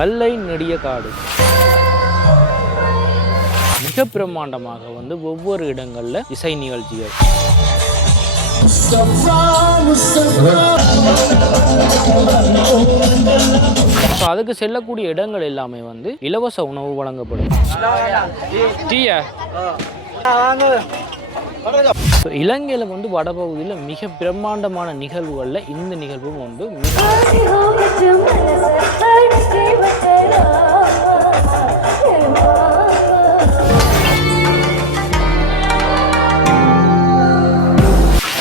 வல்லை நெடிய காடு. மிக பிரம்மாண்டமாக வந்து ஒவ்வொரு இடங்களில் இசை நிகழ்ச்சிகள். அதுக்கு செல்லக்கூடிய இடங்கள் எல்லாமே வந்து இலவச உணவு வழங்கப்படும். இலங்கையில் வந்து வடபகுதியில் மிக பிரம்மாண்டமான நிகழ்வுகளில் இந்த நிகழ்வும் உண்டு.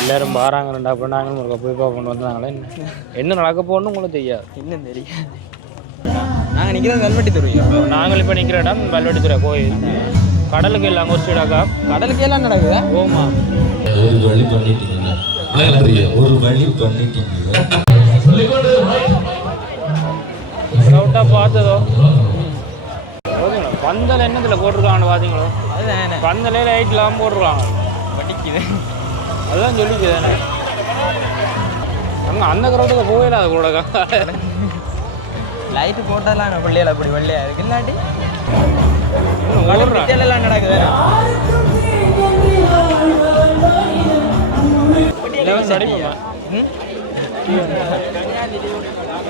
எல்லாரும் பாராங்க ரெண்டா பண்ணாங்கன்னு ஒரு போய் கொண்டு வந்தாங்களே. என்ன நடக்க போகணும்னு உங்களுக்கு தெரியாது. இன்னும் தெரியாது. நாங்கள் நிற்கிறது வெல்வெட்டித்துறை. நாங்கள் இப்போ நிற்கிற இடம் வெல்வெட்டித்துறை கோயில். கடலுக்கு எல்லாம் கோஸ்டாக்கா கடலுக்கு எல்லாம் நடக்குது. ஓமா ஒரு வழி பண்ணிட்டீங்க, ஒரு வழி பண்ணிட்டீங்க. பார்த்ததோ பந்தல் என்னத்தில் போட்டிருக்காங்கன்னு பார்த்தீங்களோ? அதுதான் பந்தலே லைட்லாம் போட்டிருக்காங்க. படிக்குது அதுதான் சொல்லிக்குது தானே. அங்கே அந்த கிரௌண்டுக்கு போகல. அது கூட லைட்டு போட்டாலாம் பிள்ளைகள் அப்படி வெள்ளையா இருக்கு. இல்லாட்டி எல்லாம் நடக்குது.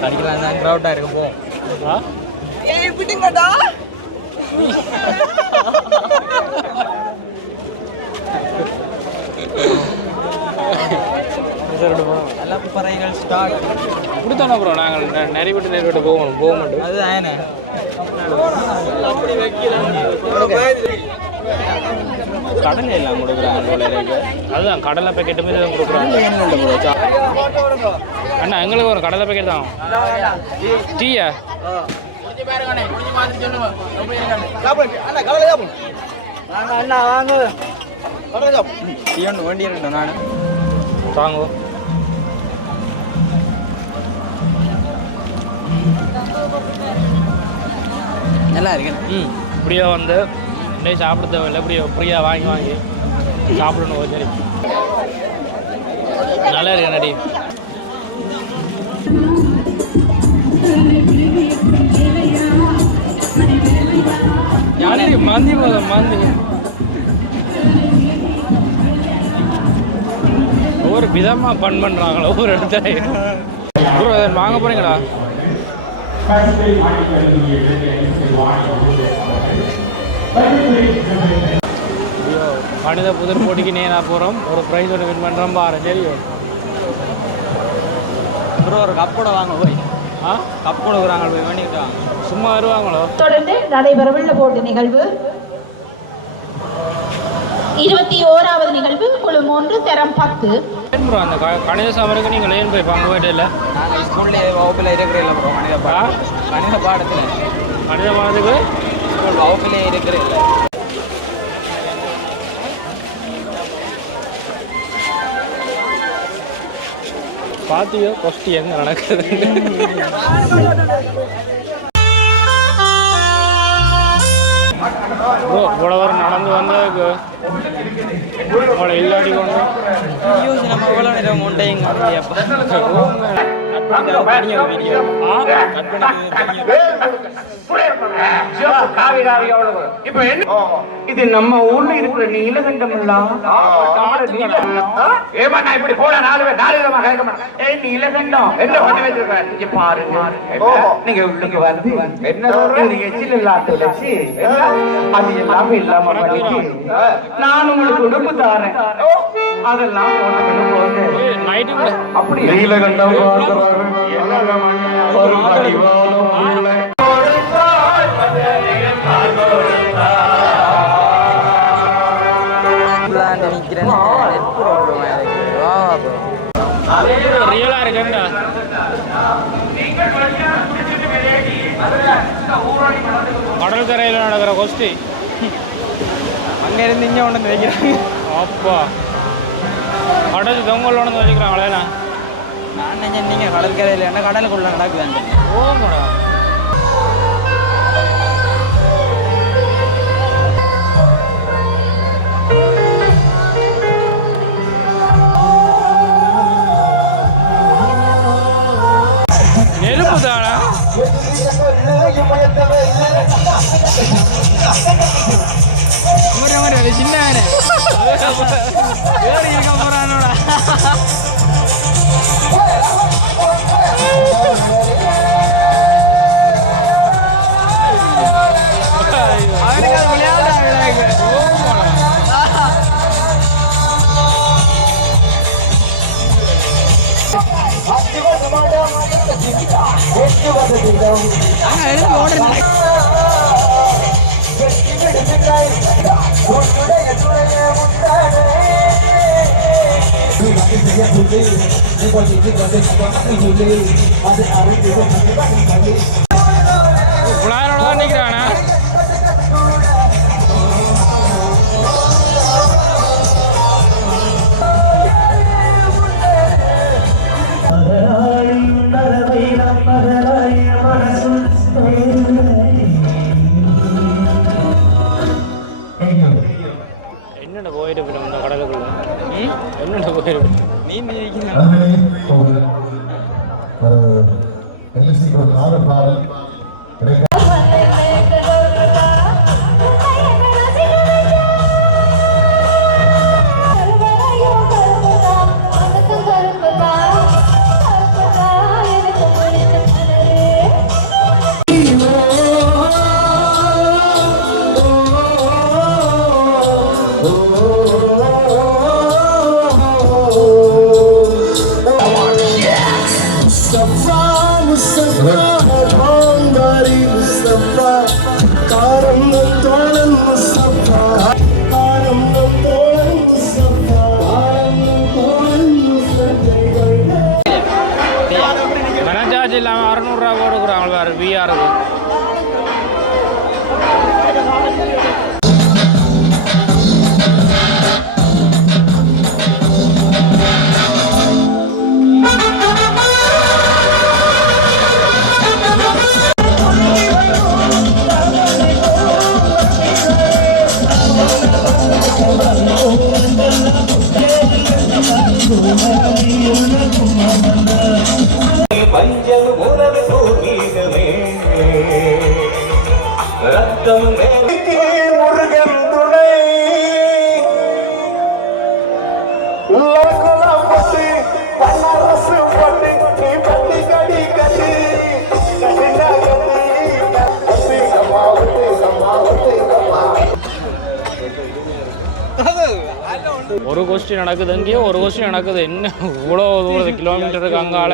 அடிக்கலாம் தான் க்ரௌட்டாக இருக்கு. போ விட்டுங்கடா. எல்லாம் பறைகள் ஸ்டார்ட் கொடுத்தானே. அப்புறம் நாங்கள் நிறைய விட்டு போக மாட்டோம். அது ஆனே கடலை எல்லாம் கொடுக்குறாங்க. அதுதான் கடலை பேக்கெட்டு மாதிரி தான் கொடுக்குறாங்க. அண்ணா எங்களுக்கு ஒரு கடலை பேக்கெட் தான். டீயா அண்ணா வாங்க டீ ஒன்று வண்டி இருக்கட்டும். நான் வாங்க. நல்லா இருக்கு. இப்படியா வந்து இன்னைக்கு சாப்பிட தேவையில்லை. இப்படியா வாங்கி சாப்பிடணும். சரி நல்லா இருக்கு நடி. மாந்தி மாந்தி ஒவ்வொரு விதமாக பண்ணுறாங்களோ ஒவ்வொரு இடத்துல. வாங்க போகிறீங்களா? மனித புதர் போட்டிக்கு நேராக போகிறோம். ஒரு ப்ரைஸ் ஒன்று வின் பண்ணுறோம் பாரு. தெரியும் அப்புறம் ஒரு கப்போட வாங்க போய். கப் கொடுக்குறாங்க போய் வேண்டிக்கிட்டு வாங்க. சும்மா வருவாங்களோ? தொடர்ந்து நடைபெறவுள்ள போட்டி நிகழ்வு 21வது நிகழ்வு குழு 3 தரம் 10. அந்த கணித சமருக்கு நீங்கள் ஏன் போய் பங்கு போயிட்டு இல்லை? நாங்கள் ஸ்கூல்லேயே வகுப்பில் இருக்கிறதில்ல ப்ரோ. கணித பாடத்தில் கணித பாடத்துக்கு ஸ்கூல் வகுப்பிலே இருக்கிறதில்ல. பார்த்தியோ கொஸ்டி எங்க நடக்குது. இவ்வளவு நடந்து வந்ததுக்கு உங்களை இல்லாடி கொண்டு நம்ம எவ்வளோ நேரம் உண்டையும் இது நம்ம ஊர்ல இருக்கிற நீலகண்டம் நீலகண்டம் என்ன பண்ணி வச்சிருக்க பாருங்க. நீங்க உள்ளுக்கு வந்து எச்சில் இல்லாத வச்சு அது எல்லாமே இல்லாம பண்ணிட்டு நான் உங்களுக்கு உடுப்பு தாரேன். அதெல்லாம் அப்படி நீலகண்டம் ரியலா இருக்குண்டா. கடல் கரையில் நடக்கிற கொஸ்டி அங்கே இருந்து இங்கே ஒன்று வந்து வைக்கிறாங்க. அப்பா கடல் தொங்கல் ஒன்று வச்சுக்கிறாங்களே. நான் நினைச்சேன் நீங்கள் கடற்கரையில் என்ன கடலுக்குள்ள நடக்குதாங்க. ஓமடா நெருப்பு தானா? சின்ன வேறு இருக்க போறானோடா அவனுக்கு அது விளையாட பிள்ளையாரோட நிற்கிறானா என்னென்ன போயிட்டு போயிடும் இந்த கடலுக்குள்ள என்னென்ன போயிடும் நீ மனசாட்சி இல்லாமல் 600 ரூபா கொடுக்குறாங்க வேறு விஆருக்கு முருகன் துணை பட்டு பன்னரசு பட்டு நீ பட்டி கடி கட்டி கட்டினா ஒரு கொஸ்டின் நடக்குது அங்கேயோ ஒரு கொஸ்டின் நடக்குது என்ன இவ்வளோ தூரத்து கிலோமீட்டருக்கு அங்கால